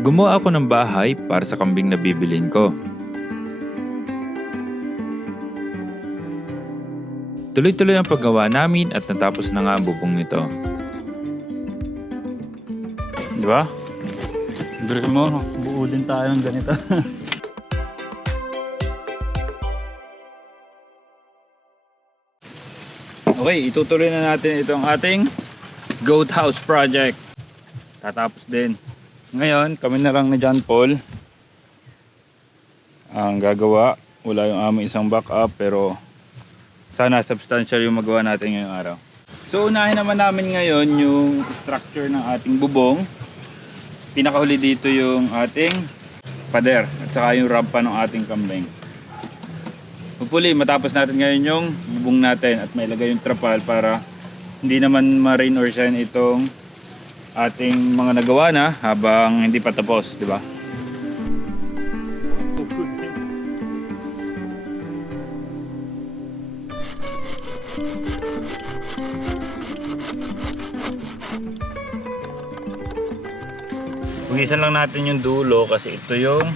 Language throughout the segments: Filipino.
Gumawa ako ng bahay para sa kambing na bibilin ko. Tuloy-tuloy ang paggawa namin at natapos na nga ang bubong nito. Di ba? Dure mo, buo din tayo ng ganito. okay, itutuloy na natin itong ating goat house project. Tatapos din. Ngayon, kami na lang ni John Paul ang gagawa. Wala yung aming isang backup pero sana substantial yung magawa natin ngayong araw. So unahin naman namin ngayon yung structure ng ating bubong. Pinakahuli dito yung ating pader at saka yung rampa ng ating kambing. Hopefully matapos natin ngayon yung bubong natin at may lagay yung trapal para hindi naman ma-rain or shine itong ating mga nagawa na habang hindi pa tapos, di ba? Pugisan lang natin yung dulo kasi ito yung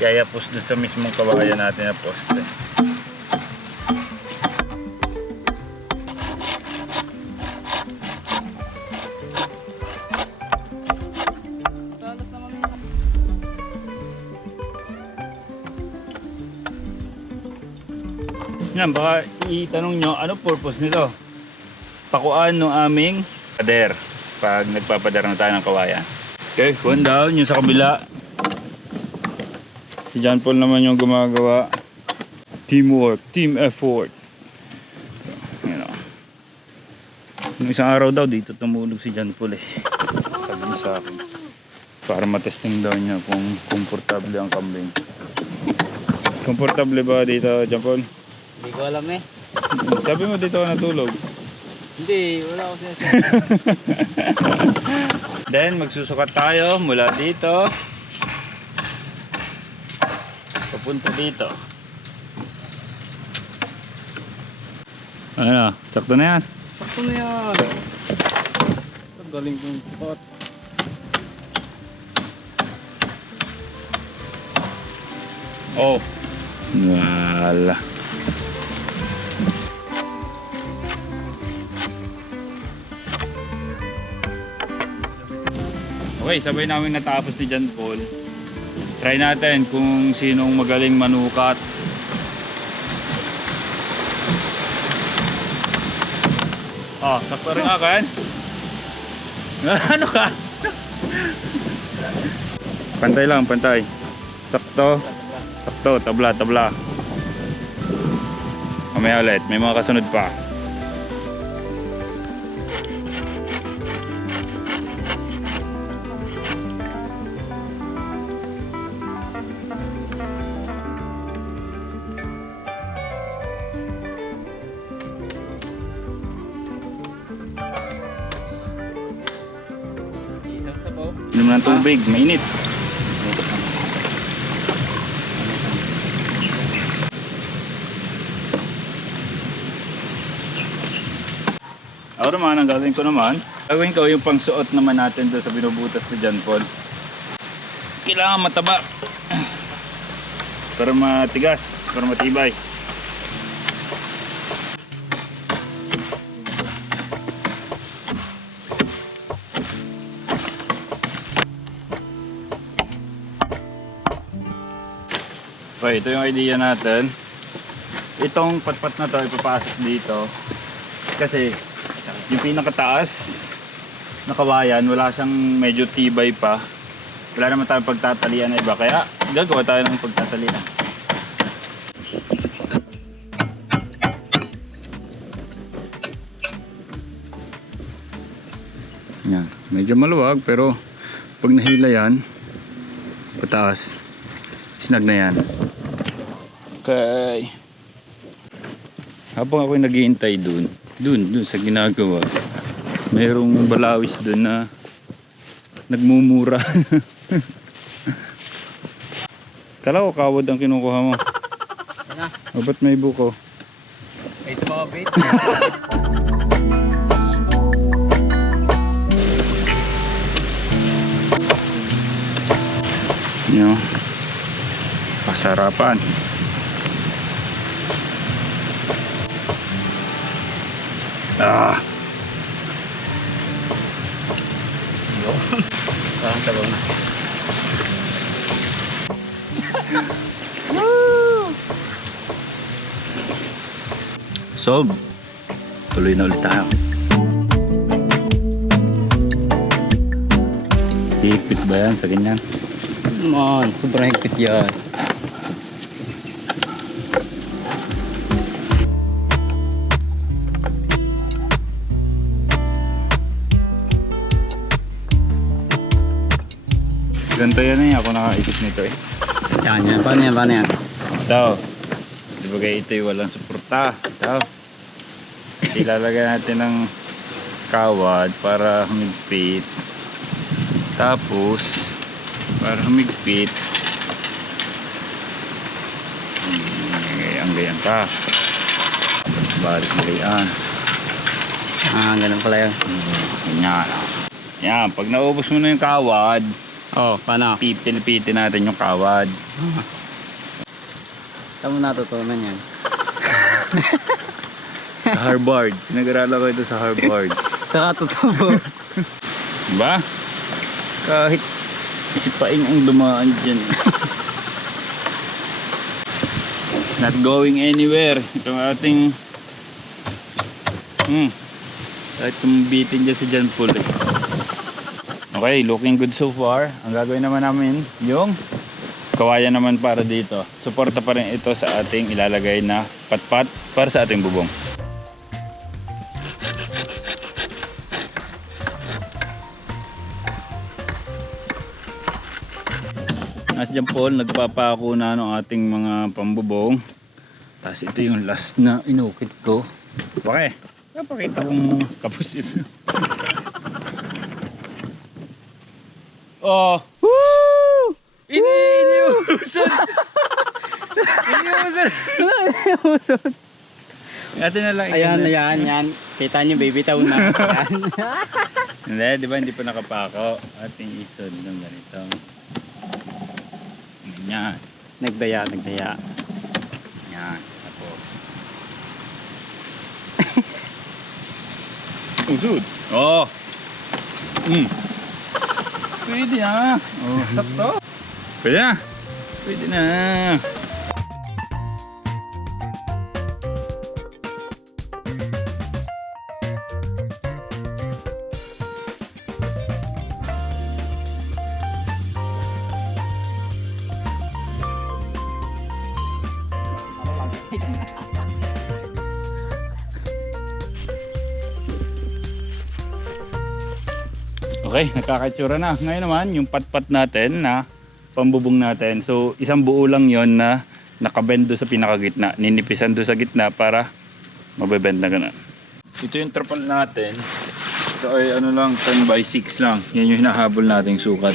yayapos dun sa mismong kawayan natin na poste. Yan, baka itanong nyo, ano purpose nito? Pakuan ng aming pader pag nagpapader na tayo ng kawayan. Okay, one down, yung sa kabila. Si John Paul naman yung gumagawa. Teamwork, team effort. Yan o. Yung isang araw daw dito tumulog si John Paul eh. Sabi niya sa akin. Para matesting daw niya kung komportable ang kambing. Komportable ba dito, John Paul? Hindi ko alam eh. Sabi mo dito ka natulog. Hindi, wala ako sinasabi. Then magsusukat tayo mula dito papunta dito. Ano, sakto na yan. Sakto na yan. Ang galing kong spot. Oh. Wala. Okay, sabay namin natapos ni John Paul. Try natin kung sinong magaling manukat. Oh, sakto rin akin. ano ka? pantay lang, pantay. Sakto. Sakto, tabla, tabla. Mamaya ulit, may mga kasunod pa. Inom ng tubig, mainit. Ako naman, ang gagawin ko naman, gagawin ko yung pangsuot naman natin doon sa binubutas ni John Paul. Kailangan mataba. Para matigas, para matibay. Okay, ito yung idea natin. Itong patpat na to ipapasok dito. Kasi yung pinakataas na kawayan, wala siyang medyo tibay pa. Wala naman tayong pagtatalian na iba. Kaya gagawa tayo ng pagtatalian. Yan. Medyo maluwag pero pag nahila yan, pataas, snag na yan. Okay. Habang ako'y naghihintay dun, dun, dun sa ginagawa, mayroong balawis dun na nagmumura. Kala ko kawad ang kinukuha mo. O ba't may buko? May tumabit. Nyo. Pasarapan. Ah! Parang sabaw na. Sob. Tuloy na ulit tayo. Hipit ba yan sa ganyan? Man, sobrang higpit yan. Ganito yan eh. Ako nakaisip nito eh. Yan, yan. Paano yan? Paano yan? Ito. Di ba kayo ito'y walang suporta? Ito. Ilalagay natin ng kawad para humigpit. Tapos, para humigpit, hmm, ang gayan ka. Tapos balik gayan. Ah, ganun pala yun. Ganyan. ah. Yan, pag naubos mo na yung kawad, Oh, paano? pipilipitin natin yung kawad. Saan mo natutunan yan? Sa Harvard. Nag-aaral ako ito sa Harvard. Saka totoo. Diba? Kahit sipain ang dumaan dyan. It's not going anywhere. Itong ating hmm. Kahit tumbitin dyan si John Paul eh. Okay, looking good so far. Ang gagawin naman namin yung kawayan naman para dito. Suporta pa rin ito sa ating ilalagay na patpat para sa ating bubong. At dyan Paul, nagpapako na ng ating mga pambubong. Tapos ito yung last na inukit ko. Okay, napakita kong kapos ito. Oh! Woo! Ini iniusod! iniusod! Ate na lang. Ayan, ito na. ayan, yan. Kita nyo, baby town na. Hindi, di ba hindi pa nakapako? Ating isod ng ganito. Ganyan. nagdaya, nagdaya. Yan. Tapos. Usod. Oh. Mm. Pwede na. Oh, sakto. Pwede na. Pwede na. Okay, nakakatsura na. Ngayon naman, yung patpat natin na pambubong natin. So, isang buo lang yon na nakabend doon sa pinakagitna. Ninipisan doon sa gitna para mabebend na ganun. Ito yung trapal natin. Ito ay ano lang, 10 by 6 lang. Yan yung hinahabol nating sukat.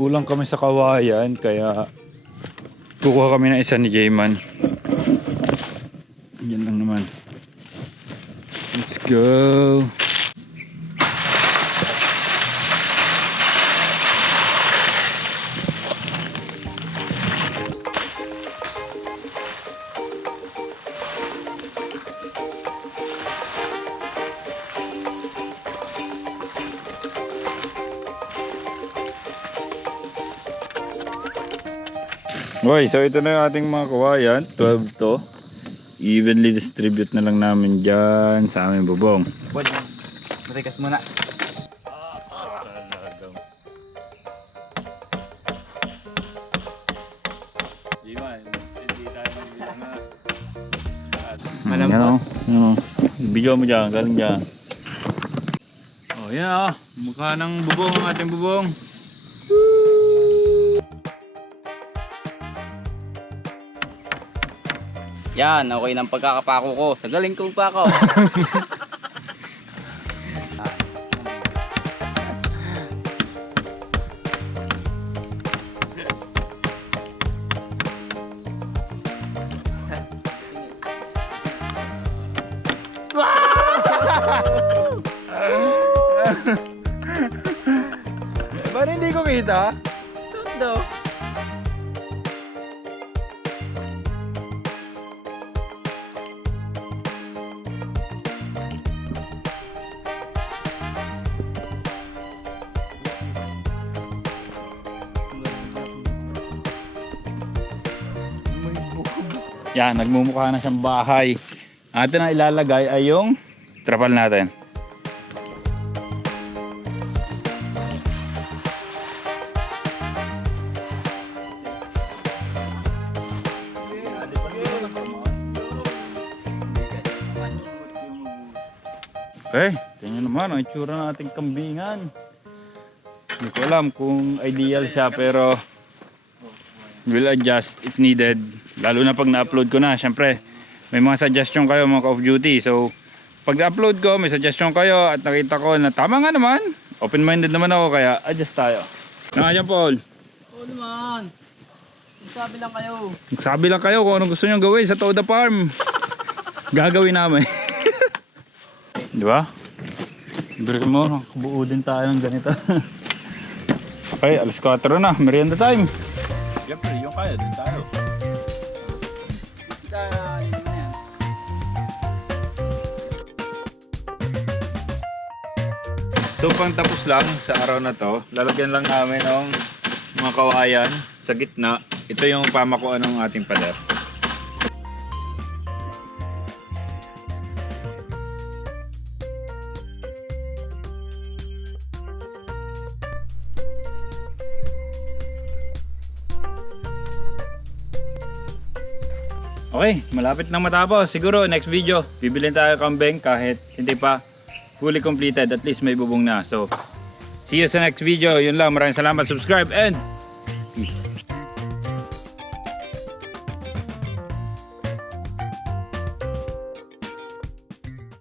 Nagkulang kami sa kawayan kaya kukuha kami ng isa ni Jayman. Yan lang naman. Let's go. Okay, so ito na yung ating mga kawayan. 12 to. Evenly distribute na lang namin dyan sa aming bubong. Bod, matikas muna. Malambot. Yan o. Yan o. Video mo dyan. Galing dyan. Oh, yan o. Mukha ng bubong ang ating bubong. Yan, okay ng pagkakapako ko. Sa galing kong pako. Ba't hindi ko kita? Tundo. Yan, nagmumukha na siyang bahay. Atin na ilalagay ay yung trapal natin. Okay, tingnan naman ang itsura ng ating kambingan. Hindi ko alam kung ideal siya pero will adjust if needed. Lalo na pag na-upload ko na, syempre may mga suggestion kayo mga ka-off duty. So pag na-upload ko, may suggestion kayo at nakita ko na tama nga naman, open-minded naman ako kaya adjust tayo. Nandiyan Paul, Oo naman. Sabi lang kayo. magsabi lang kayo kung anong gusto nyo gawin sa Toda Farm. Gagawin namin. Di ba? Ibig mo, kabuo din tayo ng ganito. okay, alas 4 na, merienda time. Siyempre, yung kaya din tayo. So pang tapos lang sa araw na to, lalagyan lang namin ng mga kawayan sa gitna. Ito yung pamakuan ng ating pader. Okay, malapit na matapos. Siguro next video, bibilin tayo kambing kahit hindi pa fully completed. At least may bubong na. So, see you sa next video. Yun lang. Maraming salamat. Subscribe and peace.